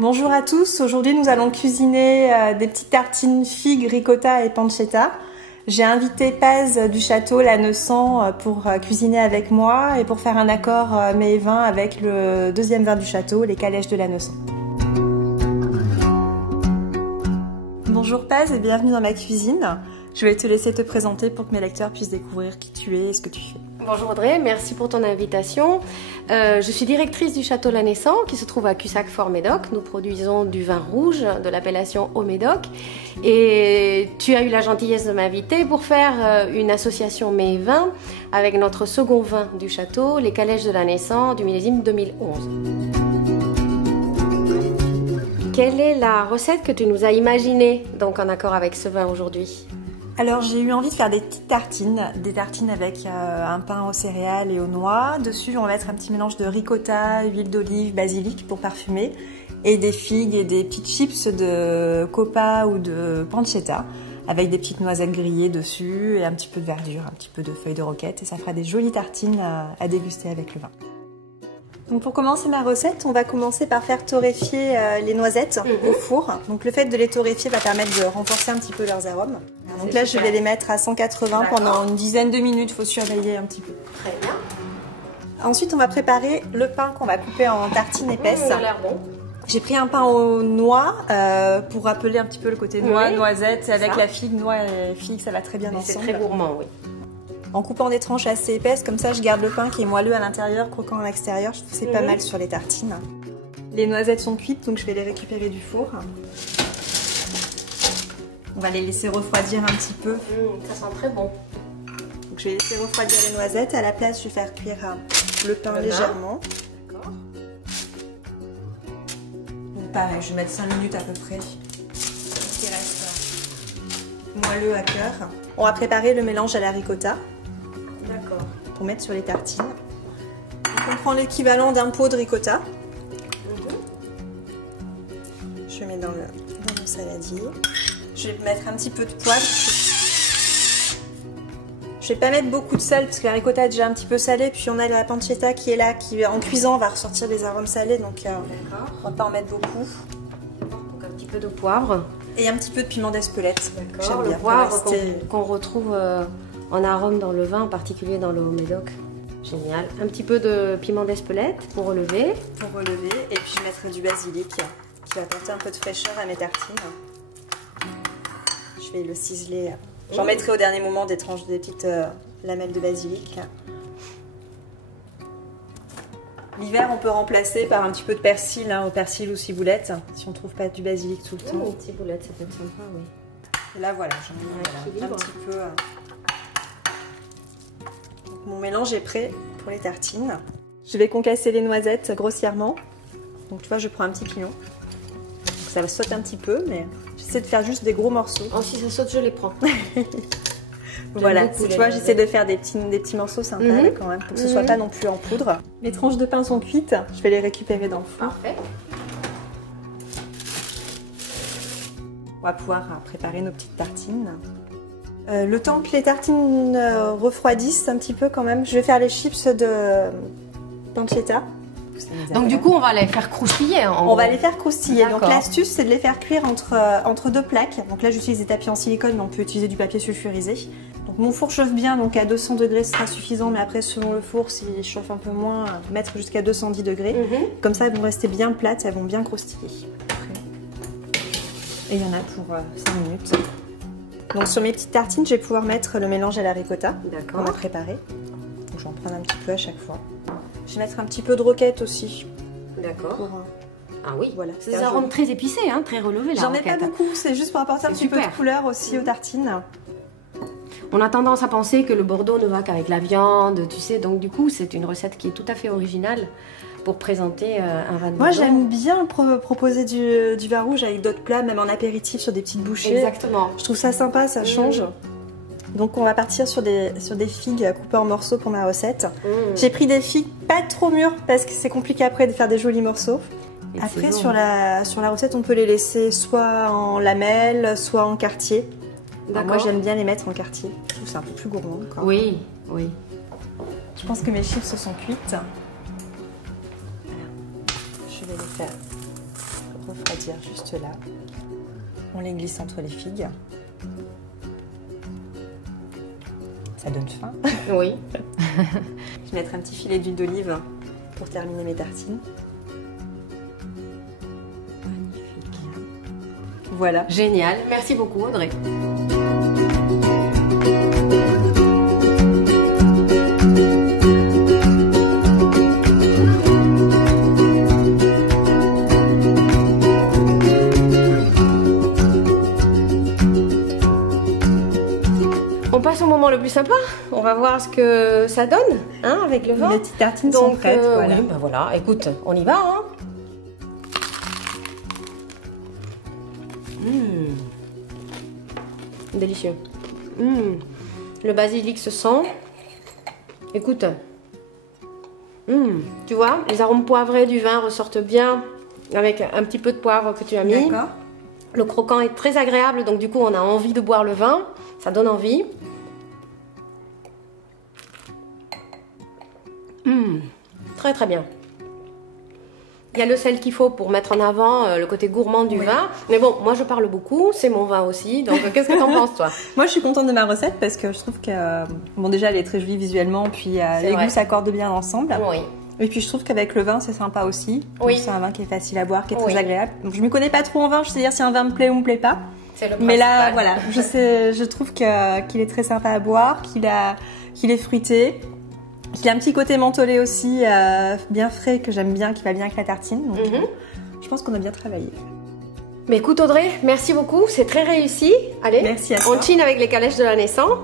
Bonjour à tous, aujourd'hui nous allons cuisiner des petites tartines figues, ricotta et pancetta. J'ai invité Paz du château Lanessan pour cuisiner avec moi et pour faire un accord mets et vins avec le deuxième vin du château, les calèches de Lanessan. Bonjour Paz et bienvenue dans ma cuisine. Je vais te laisser te présenter pour que mes lecteurs puissent découvrir qui tu es et ce que tu fais. Bonjour Audrey, merci pour ton invitation. Je suis directrice du château Lanessan qui se trouve à Cussac-Fort-Médoc. Nous produisons du vin rouge de l'appellation Haut-Médoc. Et tu as eu la gentillesse de m'inviter pour faire une association mets et vins avec notre second vin du château, les calèches de Lanessan du millésime 2011. Quelle est la recette que tu nous as imaginée donc en accord avec ce vin aujourd'hui ? Alors j'ai eu envie de faire des petites tartines, avec un pain aux céréales et aux noix. Dessus on va mettre un petit mélange de ricotta, huile d'olive, basilic pour parfumer et des figues et des petites chips de copa ou de pancetta avec des petites noisettes grillées dessus et un petit peu de verdure, un petit peu de feuilles de roquette et ça fera des jolies tartines à déguster avec le vin. Donc pour commencer ma recette, on va commencer par faire torréfier les noisettes au four. Donc le fait de les torréfier va permettre de renforcer un petit peu leurs arômes. Donc là je vais les mettre à 180 pendant une dizaine de minutes, il faut surveiller un petit peu. Très bien. Ensuite on va préparer le pain qu'on va couper en tartines épaisses. Ça a l'air bon. J'ai pris un pain aux noix pour rappeler un petit peu le côté noix, noisette, avec la figue, noix et figue, ça va très bien ensemble. C'est très gourmand, oui. En coupant des tranches assez épaisses, comme ça je garde le pain qui est moelleux à l'intérieur, croquant à l'extérieur, je trouve que c'est pas mal sur les tartines. Les noisettes sont cuites, donc je vais les récupérer du four. On va les laisser refroidir un petit peu. Ça sent très bon. Donc je vais laisser refroidir les noisettes. À la place, je vais faire cuire le pain légèrement. D'accord. Donc pareil, je vais mettre 5 minutes à peu près. Qui reste moelleux à cœur. On va préparer le mélange à la ricotta. D'accord. Pour mettre sur les tartines. Donc on prend l'équivalent d'un pot de ricotta. Je mets dans mon saladier. Je vais mettre un petit peu de poivre. Je vais pas mettre beaucoup de sel parce que la ricotta est déjà un petit peu salée. Puis on a la pancetta qui est là, qui en cuisant va ressortir les arômes salés. Donc on va pas en mettre beaucoup. Donc un petit peu de poivre. Et un petit peu de piment d'Espelette. D'accord. Le poivre qu'on retrouve en arôme dans le vin, en particulier dans le Haut-Médoc. Génial. Un petit peu de piment d'Espelette pour relever. Et puis je mettrai du basilic qui va apporter un peu de fraîcheur à mes tartines. Je vais le ciseler. J'en mettrai au dernier moment des tranches, des petites lamelles de basilic. L'hiver, on peut remplacer par un petit peu de persil, au persil ou ciboulette, si on ne trouve pas du basilic tout le temps. Une ciboulette, ça peut être sympa, oui. Et là, voilà, j'en mets un petit peu. Donc, mon mélange est prêt pour les tartines. Je vais concasser les noisettes grossièrement. Donc, tu vois, je prends un petit pilon. Donc, ça saute un petit peu, mais j'essaie de faire juste des gros morceaux. Oh, si ça saute, je les prends. Voilà, tu vois, j'essaie de faire des petits morceaux sympas quand même, pour que ce soit pas non plus en poudre. Les tranches de pain sont cuites, je vais les récupérer dans le four. Parfait. On va pouvoir préparer nos petites tartines. Le temps que les tartines refroidissent un petit peu quand même, je vais faire les chips de pancetta. Donc du coup, on va les faire croustiller. On va les faire croustiller. Donc l'astuce, c'est de les faire cuire entre deux plaques. Donc là, j'utilise des tapis en silicone, mais on peut utiliser du papier sulfurisé. Donc mon four chauffe bien, donc à 200 degrés ce sera suffisant. Mais après, selon le four, s'il chauffe un peu moins, mettre jusqu'à 210 degrés. Comme ça, elles vont rester bien plates, elles vont bien croustiller. Et il y en a pour 5 minutes. Donc sur mes petites tartines, je vais pouvoir mettre le mélange à la ricotta qu'on a préparé. Donc je vais en prendre un petit peu à chaque fois. Je vais mettre un petit peu de roquette aussi. D'accord. Ah oui, voilà. C'est des arômes très épicés, très relevés là. J'en mets pas beaucoup, c'est juste pour apporter un petit peu de couleur aussi aux tartines. On a tendance à penser que le Bordeaux ne va qu'avec la viande, tu sais, donc du coup c'est une recette qui est tout à fait originale pour présenter un vin de Bordeaux. Moi j'aime bien proposer du vin rouge avec d'autres plats, même en apéritif sur des petites bouchées. Exactement. Je trouve ça sympa, ça change. Donc on va partir sur des figues coupées en morceaux pour ma recette. J'ai pris des figues pas trop mûres parce que c'est compliqué après de faire des jolis morceaux. Et après sur la recette on peut les laisser soit en lamelles, soit en quartier. Moi j'aime bien les mettre en quartier, je trouve que c'est un peu plus gourmand. Oui, oui. Je pense que mes chips se sont cuites. Voilà. Je vais les faire refroidir juste là. On les glisse entre les figues. Ça donne faim. Oui. Je vais mettre un petit filet d'huile d'olive pour terminer mes tartines. Magnifique. Voilà. Génial. Merci beaucoup, Audrey. On passe au moment le plus sympa. On va voir ce que ça donne, hein, avec le vin. Les petites tartines sont prêtes. Voilà. Oui, ben voilà. Écoute, on y va, hein. Délicieux. Le basilic se sent. Écoute. Tu vois, les arômes poivrés du vin ressortent bien avec un petit peu de poivre que tu as mis. D'accord. Le croquant est très agréable, donc du coup on a envie de boire le vin. Ça donne envie. Très très bien. Il y a le sel qu'il faut pour mettre en avant le côté gourmand du vin. Mais bon, moi je parle beaucoup, c'est mon vin aussi. Donc qu'est-ce que t'en penses, toi? Moi je suis contente de ma recette parce que je trouve que, bon déjà elle est très jolie visuellement, puis les goûts s'accordent bien ensemble. Oui. Et puis je trouve qu'avec le vin c'est sympa aussi. Oui. C'est un vin qui est facile à boire, qui est très agréable. Donc, je ne m'y connais pas trop en vin, je sais dire si un vin me plaît ou me plaît pas. C'est le Mais là, principal. voilà, je trouve qu'il est très sympa à boire, qu'il est fruité. Il a un petit côté mentholé aussi, bien frais, que j'aime bien, qui va bien avec la tartine. Donc, je pense qu'on a bien travaillé. Mais écoute Audrey, merci beaucoup, c'est très réussi. Allez, merci à toi. On chine avec les calèches de la naissance.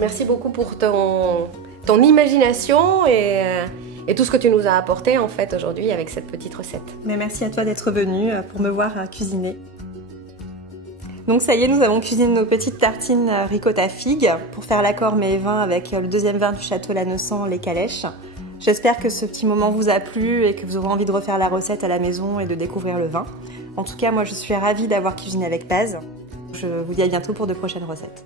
Merci beaucoup pour ton imagination et tout ce que tu nous as apporté en fait aujourd'hui avec cette petite recette. Mais merci à toi d'être venu pour me voir cuisiner. Donc ça y est, nous avons cuisiné nos petites tartines ricotta figues pour faire l'accord mets et vin avec le deuxième vin du Château Lanessan, les calèches. J'espère que ce petit moment vous a plu et que vous aurez envie de refaire la recette à la maison et de découvrir le vin. En tout cas, moi je suis ravie d'avoir cuisiné avec Paz. Je vous dis à bientôt pour de prochaines recettes.